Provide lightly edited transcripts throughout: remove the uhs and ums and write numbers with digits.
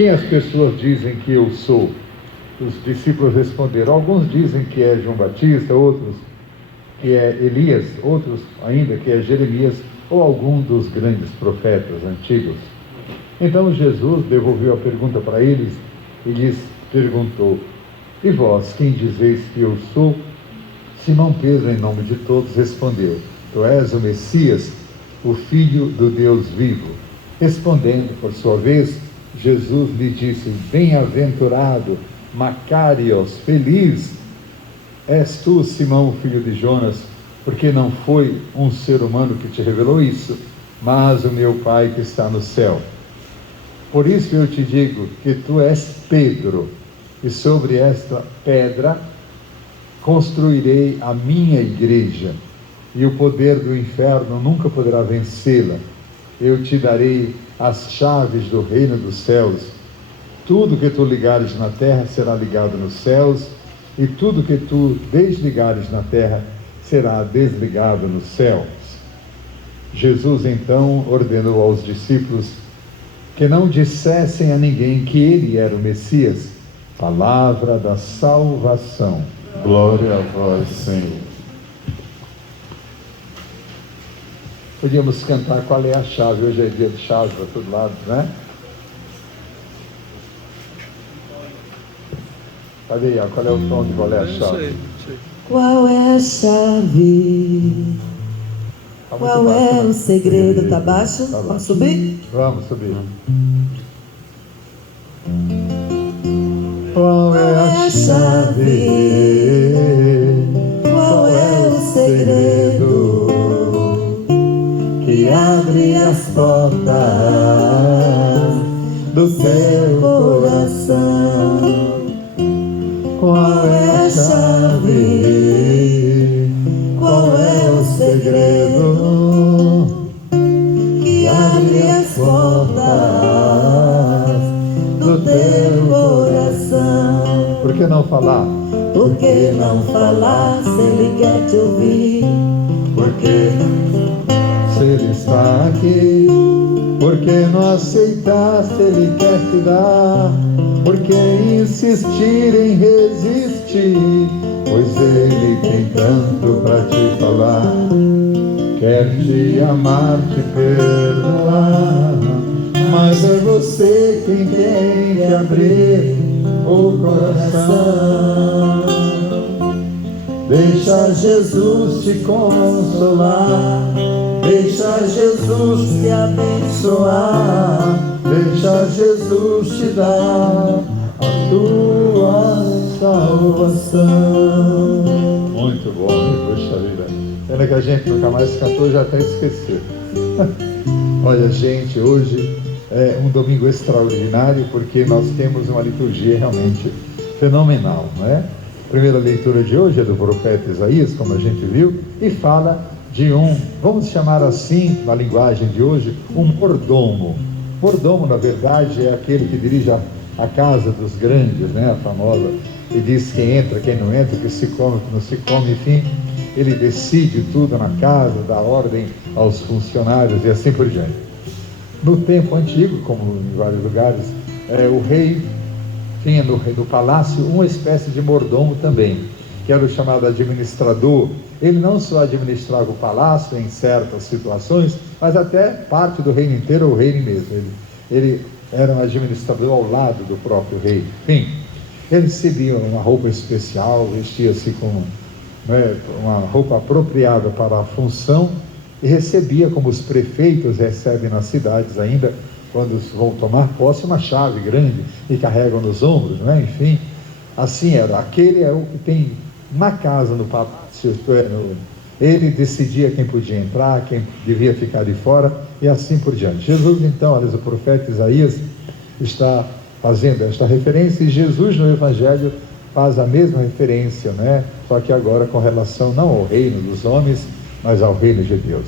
quem as pessoas dizem que eu sou? Os discípulos responderam, alguns dizem que é João Batista, outros que é Elias, outros ainda que é Jeremias, ou algum dos grandes profetas antigos. Então Jesus devolveu a pergunta para eles e lhes perguntou, e vós, quem dizeis que eu sou? Simão Pedro, em nome de todos, respondeu, tu és o Messias, o Filho do Deus vivo. Respondendo, por sua vez, Jesus lhe disse, bem-aventurado, Macarios, feliz és tu, Simão, filho de Jonas, porque não foi um ser humano que te revelou isso, mas o meu Pai que está no céu. Por isso eu te digo que tu és Pedro, e sobre esta pedra construirei a minha igreja, e o poder do inferno nunca poderá vencê-la. Eu te darei as chaves do reino dos céus. Tudo que tu ligares na terra será ligado nos céus, e tudo que tu desligares na terra será desligado nos céus. Jesus então ordenou aos discípulos que não dissessem a ninguém que ele era o Messias. Palavra da salvação. Glória a vós, Senhor. Podíamos cantar qual é a chave. Hoje é dia de chave para todo lado, né? Cadê aí? Qual é o tom de qual é a chave? Qual é a chave? Qual é o segredo? Tá baixo? Vamos subir? Vamos subir. Qual é a chave? Qual é o segredo que abre as portas do seu coração? Qual é a chave? Qual é o segredo que abre as portas do teu coração? Por que não falar? Por que não falar se ele quer te ouvir? Porque se ele está aqui, por que não aceitar se ele quer te dar? Por que insistir em resistir? Pois ele tem tanto para te falar. Quer te amar, te perdoar, mas é você quem tem que abrir o coração. Deixa Jesus te consolar, deixa Jesus te abençoar, deixa Jesus te dar a tua salvação. Muito bom, hein? Puxa vida. Pena que a gente nunca mais cantou, já até esqueceu. Olha, gente, hoje é um domingo extraordinário porque nós temos uma liturgia realmente fenomenal, não é? A primeira leitura de hoje é do profeta Isaías, como a gente viu, e fala de vamos chamar assim, na linguagem de hoje, um mordomo. Mordomo, na verdade, é aquele que dirige a casa dos grandes, né, a famosa, e diz quem entra, quem não entra, que se come, que não se come, enfim, ele decide tudo na casa, dá ordem aos funcionários e assim por diante. No tempo antigo, como em vários lugares, o rei tinha no palácio uma espécie de mordomo também, que era o chamado administrador. Ele não só administrava o palácio em certas situações, mas até parte do reino inteiro, o reino mesmo. Ele era um administrador ao lado do próprio rei. Enfim, ele recebia uma roupa especial, vestia-se com uma roupa apropriada para a função e recebia, como os prefeitos recebem nas cidades ainda, quando vão tomar posse, uma chave grande e carregam nos ombros, né? Enfim, assim era. Aquele é o que tem na casa, no palácio, ele decidia quem podia entrar, quem devia ficar de fora e assim por diante. Jesus, então, aliás, o profeta Isaías está fazendo esta referência, e Jesus no Evangelho faz a mesma referência, né? Só que agora com relação não ao reino dos homens, mas ao reino de Deus.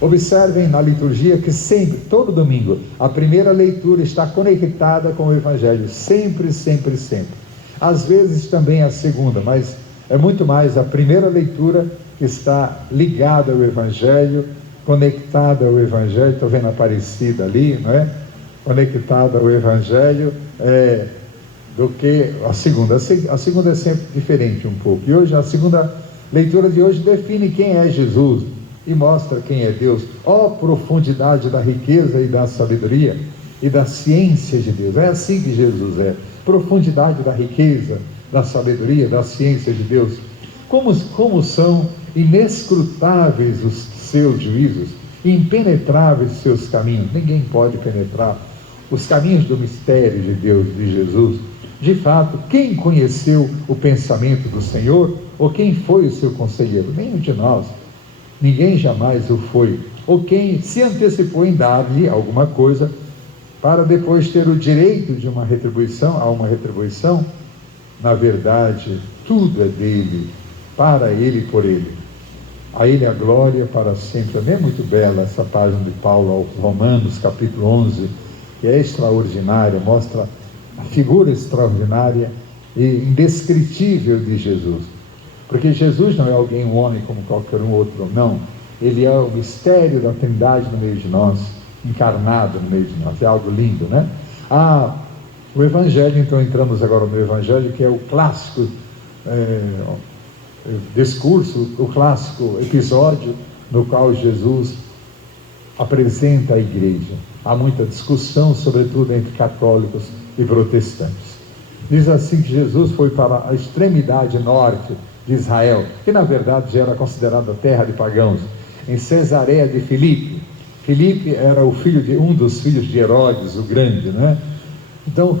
Observem na liturgia que sempre, todo domingo, a primeira leitura está conectada com o Evangelho, sempre, sempre, sempre. Às vezes também a segunda, mas é muito mais a primeira leitura que está ligada ao Evangelho, conectada ao Evangelho. Estou vendo a Aparecida ali, não é? conectada ao Evangelho do que a segunda. A segunda é sempre diferente um pouco. E hoje, a segunda leitura de hoje define quem é Jesus e mostra quem é Deus. Ó profundidade da riqueza e da sabedoria e da ciência de Deus. É assim que Jesus é. Profundidade da riqueza, da sabedoria, da ciência de Deus. Como são inescrutáveis os seus juízos, impenetráveis os seus caminhos. Ninguém pode penetrar os caminhos do mistério de Deus, de Jesus. De fato, quem conheceu o pensamento do Senhor, ou quem foi o seu conselheiro? Nenhum de nós. Ninguém jamais o foi. Ou quem se antecipou em dar-lhe alguma coisa, para depois ter o direito de uma retribuição, a uma retribuição. Na verdade, tudo é dele, para ele e por ele. A ele a glória para sempre. Também é muito bela essa página de Paulo aos Romanos, capítulo 11, que é extraordinária, mostra a figura extraordinária e indescritível de Jesus. Porque Jesus não é alguém, um homem como qualquer um outro, não. Ele é o mistério da Trindade no meio de nós, encarnado no meio de nós. É algo lindo, né? O Evangelho, então entramos agora no Evangelho, que é o clássico discurso, o clássico episódio no qual Jesus apresenta a igreja. Há muita discussão, sobretudo entre católicos e protestantes. Diz assim que Jesus foi para a extremidade norte de Israel, que na verdade já era considerada terra de pagãos, em Cesareia de Filipe. Filipe era o filho de um dos filhos de Herodes, o grande, né? Então,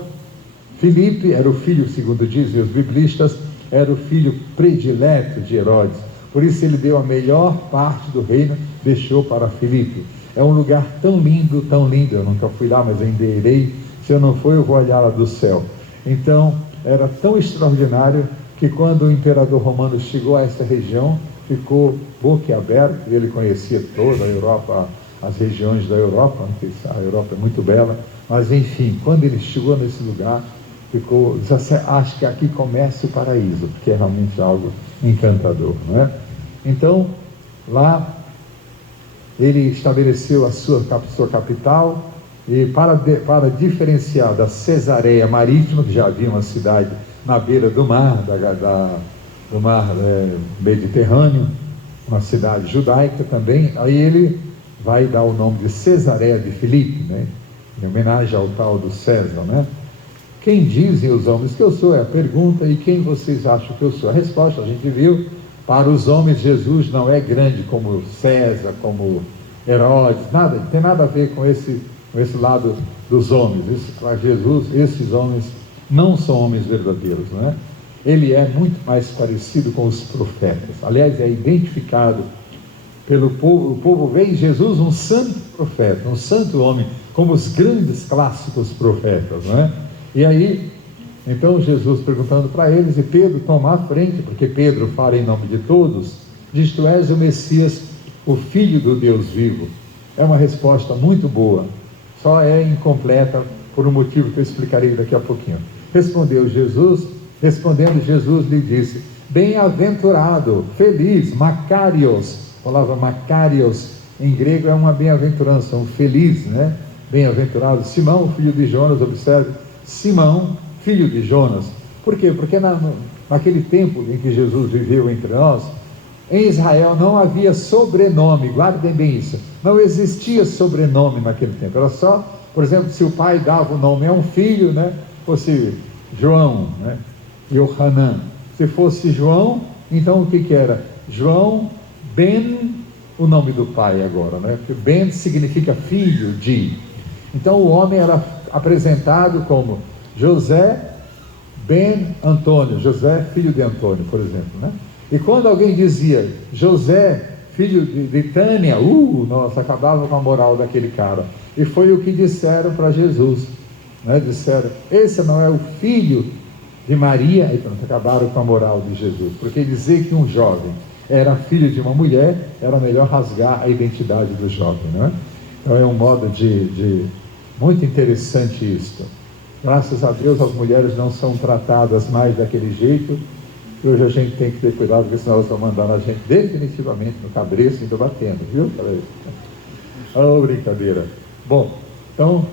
Filipe era o filho, segundo dizem os biblistas, era o filho predileto de Herodes. Por isso ele deu a melhor parte do reino, deixou para Filipe. É um lugar tão lindo, eu nunca fui lá, mas ainda irei. Se eu não for, eu vou olhar lá do céu. Então, era tão extraordinário que quando o imperador romano chegou a esta região, ficou boquiaberto. Ele conhecia toda a Europa, as regiões da Europa, a Europa é muito bela, mas enfim, quando ele chegou nesse lugar, ficou, acho que aqui começa o paraíso, porque é realmente algo encantador, não é? Então, lá, ele estabeleceu a sua capital, e para diferenciar da Cesareia Marítima, que já havia uma cidade na beira do mar, do mar Mediterrâneo, uma cidade judaica também, aí ele vai dar o nome de Cesareia de Filipe, né? Em homenagem ao tal do César, né? Quem dizem os homens que eu sou? É a pergunta. E quem vocês acham que eu sou? A resposta a gente viu. Para os homens, Jesus não é grande como César, como Herodes, nada, não tem nada a ver com esse lado dos homens. Para Jesus, esses homens não são homens verdadeiros, não é? Ele é muito mais parecido com os profetas. Aliás, é identificado pelo povo. O povo vê em Jesus um santo profeta, um santo homem, como os grandes clássicos profetas, não é? E aí, então Jesus perguntando para eles, e Pedro toma a frente, porque Pedro fala em nome de todos, diz: tu és o Messias, o Filho do Deus vivo. É uma resposta muito boa, só é incompleta por um motivo que eu explicarei daqui a pouquinho. Respondendo Jesus lhe disse: bem-aventurado, feliz, Macarios. A palavra Macarios em grego é uma bem-aventurança, um feliz, né? Bem-aventurado Simão, filho de Jonas. Observe, Simão, filho de Jonas. Por quê? Porque naquele tempo em que Jesus viveu entre nós, em Israel não havia sobrenome. Guardem bem isso, não existia sobrenome naquele tempo. Era só, por exemplo, se o pai dava o nome a um filho, né? Fosse João, né? Yohanan. Se fosse João, então o que era? João Ben, o nome do pai agora, né? Porque Ben significa filho de. Então o homem era apresentado como José Ben Antônio, José filho de Antônio, por exemplo, né? E quando alguém dizia José filho de Tânia, nossa, acabava com a moral daquele cara. E foi o que disseram para Jesus, né? Disseram: esse não é o filho de Maria? E pronto, acabaram com a moral de Jesus, porque dizer que um jovem era filho de uma mulher, era melhor rasgar a identidade do jovem, né? Então é um modo de muito interessante isto. Graças a Deus as mulheres não são tratadas mais daquele jeito. Hoje a gente tem que ter cuidado, porque senão elas vão mandar a gente definitivamente no cabreço e indo batendo, viu? Oh, brincadeira. Bom, então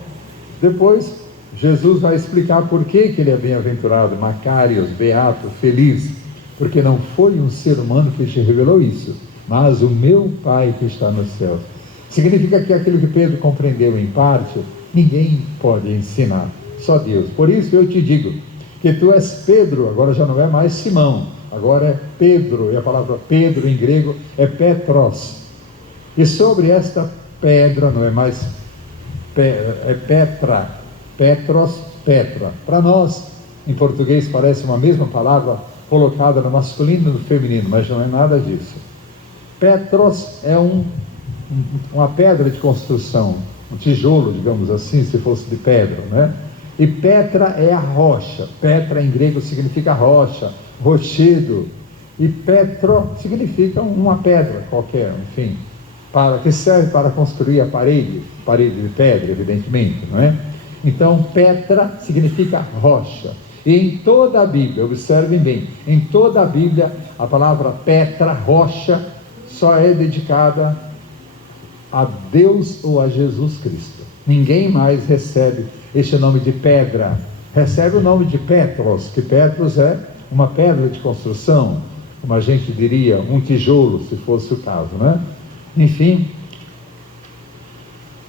Depois, Jesus vai explicar por que ele é bem-aventurado, Macários, beato, feliz, porque não foi um ser humano que te revelou isso, mas o meu Pai que está nos céus. Significa que aquilo que Pedro compreendeu em parte, ninguém pode ensinar, só Deus. Por isso eu te digo que tu és Pedro, agora já não é mais Simão, agora é Pedro, e a palavra Pedro em grego é Petros. E sobre esta pedra, não é mais é Petra, Petros, Petra. Para nós, em português, parece uma mesma palavra colocada no masculino e no feminino, mas não é nada disso. Petros é uma pedra de construção, um tijolo, digamos assim, se fosse de pedra, né? E Petra é a rocha. Petra em grego significa rocha, rochedo. E Petro significa uma pedra qualquer, enfim, que serve para construir a parede de pedra, evidentemente, não é? Então, Petra significa rocha. E em toda a Bíblia, observem bem, em toda a Bíblia, a palavra Petra, rocha, só é dedicada a Deus ou a Jesus Cristo. Ninguém mais recebe este nome de pedra. Recebe o nome de Petros, que Petros é uma pedra de construção, como a gente diria, um tijolo, se fosse o caso, né? Enfim,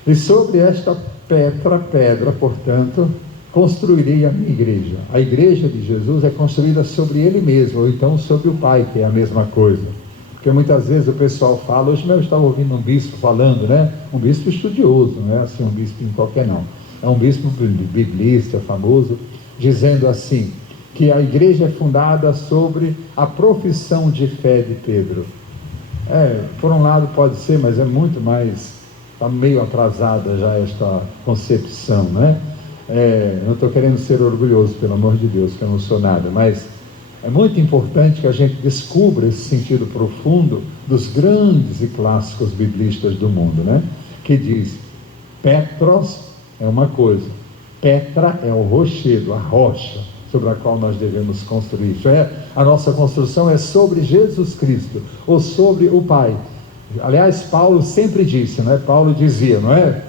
e sobre esta pedra, portanto, construirei a minha igreja. A igreja de Jesus é construída sobre ele mesmo, ou então sobre o Pai, que é a mesma coisa. Porque muitas vezes o pessoal fala, hoje mesmo eu estava ouvindo um bispo falando, né? Um bispo estudioso, não é assim um bispo qualquer não. É um bispo biblista, famoso, dizendo assim, que a igreja é fundada sobre a profissão de fé de Pedro. Por um lado pode ser, mas é muito mais, está meio atrasada já esta concepção, né? Não estou querendo ser orgulhoso, pelo amor de Deus, que eu não sou nada, mas é muito importante que a gente descubra esse sentido profundo dos grandes e clássicos biblistas do mundo, né? Que diz, Petros é uma coisa, Petra é o rochedo, a rocha sobre a qual nós devemos construir. Isso a nossa construção é sobre Jesus Cristo, ou sobre o Pai. Aliás, Paulo sempre disse, não é? Paulo dizia, não é?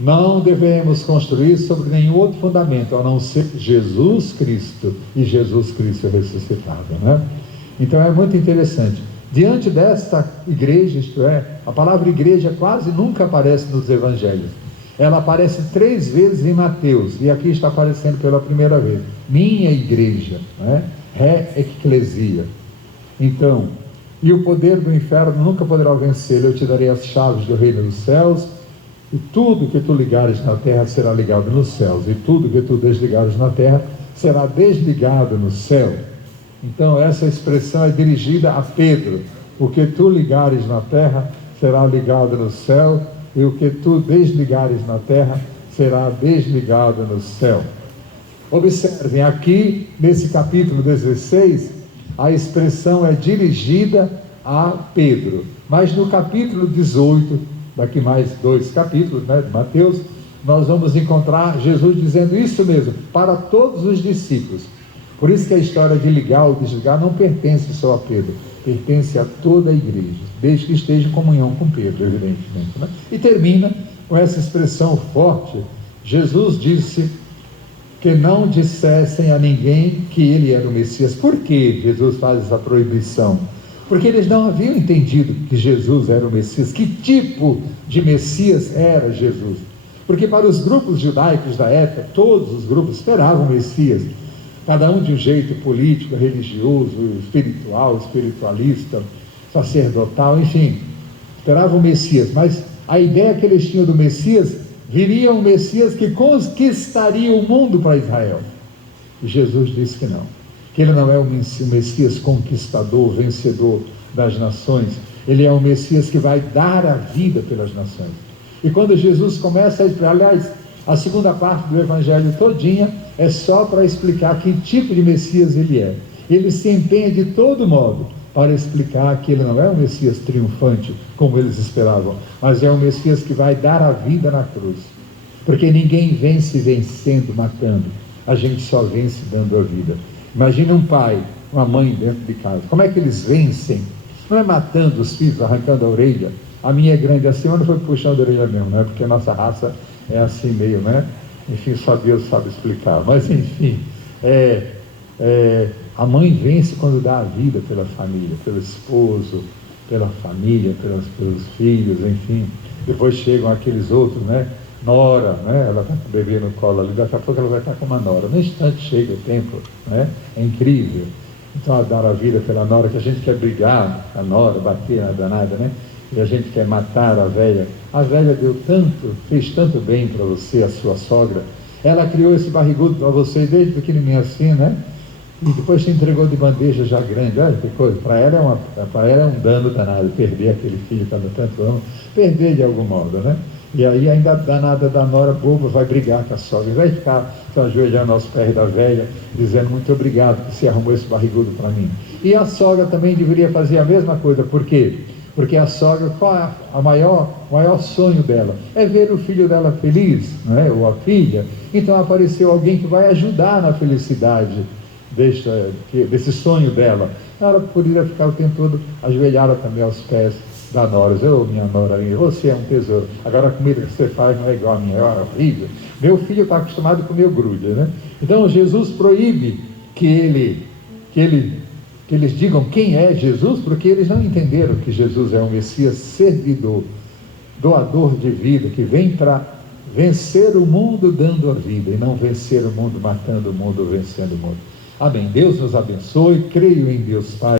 Não devemos construir sobre nenhum outro fundamento, a não ser Jesus Cristo, e Jesus Cristo ressuscitado, né? Então é muito interessante. Diante desta igreja, isto é, a palavra igreja quase nunca aparece nos evangelhos. Ela aparece 3 vezes em Mateus, e aqui está aparecendo pela primeira vez. Minha igreja, né? Re-eclesia. Então, e o poder do inferno nunca poderá vencê-lo. Eu te darei as chaves do reino dos céus, e tudo que tu ligares na terra será ligado nos céus, e tudo que tu desligares na terra será desligado no céu. Então essa expressão é dirigida a Pedro. O que tu ligares na terra será ligado no céu, e o que tu desligares na terra será desligado no céu. Observem, aqui nesse capítulo 16, a expressão é dirigida a Pedro, mas no capítulo 18, daqui mais 2 capítulos, né, de Mateus, nós vamos encontrar Jesus dizendo isso mesmo, para todos os discípulos. Por isso que a história de ligar ou desligar não pertence só a Pedro, pertence a toda a igreja, desde que esteja em comunhão com Pedro, evidentemente, né? E termina com essa expressão forte. Jesus disse que não dissessem a ninguém que ele era o Messias. Por que Jesus faz essa proibição? Porque eles não haviam entendido que Jesus era o Messias. Que tipo de Messias era Jesus? Porque para os grupos judaicos da época, todos os grupos esperavam o Messias, cada um de um jeito político, religioso, espiritual, espiritualista, sacerdotal, enfim, esperavam o Messias. Mas a ideia que eles tinham do Messias, viria um Messias que conquistaria o mundo para Israel. E Jesus disse que não, que ele não é o Messias conquistador, vencedor das nações. Ele é o Messias que vai dar a vida pelas nações. E quando Jesus começa a explicar, aliás, a segunda parte do Evangelho todinha é só para explicar que tipo de Messias ele é. Ele se empenha de todo modo para explicar que ele não é um Messias triunfante, como eles esperavam, mas é um Messias que vai dar a vida na cruz. Porque ninguém vence vencendo, matando. A gente só vence dando a vida. Imagina um pai, uma mãe dentro de casa. Como é que eles vencem? Não é matando os filhos, arrancando a orelha. A minha é grande assim, mas não foi puxando a orelha mesmo, né? Porque a nossa raça é assim meio, né? enfim, só Deus sabe explicar, mas enfim, a mãe vence quando dá a vida pela família, pelo esposo, pela família, pelos filhos, enfim. Depois chegam aqueles outros, né? Nora, né? Ela está com o bebê no colo ali, daqui a pouco ela vai estar com uma nora. No instante chega o tempo, né? É incrível. Então, a dar a vida pela nora, que a gente quer brigar a nora, bater na danada, né? E a gente quer matar a velha. A velha deu tanto, fez tanto bem para você, a sua sogra. Ela criou esse barrigudo para você desde pequenininho assim, né? E depois se entregou de bandeja já grande. Olha que coisa, para ela é um dano danado, perder aquele filho que ela tanto ama, perder de algum modo, né? E aí ainda a danada da nora boba vai brigar com a sogra, vai ficar ajoelhando aos pés da velha, dizendo muito obrigado que você arrumou esse barrigudo para mim. E a sogra também deveria fazer a mesma coisa, por quê? Porque a sogra, qual é o maior sonho dela? É ver o filho dela feliz, não é? Ou a filha. Então apareceu alguém que vai ajudar na felicidade desse sonho dela. Ela poderia ficar o tempo todo ajoelhada também aos pés da nora. Minha nora, você é um tesouro. Agora a comida que você faz não é igual a minha, é horrível. Meu filho está acostumado a comer grude, né? Então Jesus proíbe que eles digam quem é Jesus, porque eles não entenderam que Jesus é um Messias servidor, doador de vida, que vem para vencer o mundo dando a vida, e não vencer o mundo matando o mundo, vencendo o mundo. Amém. Deus nos abençoe. Creio em Deus Pai.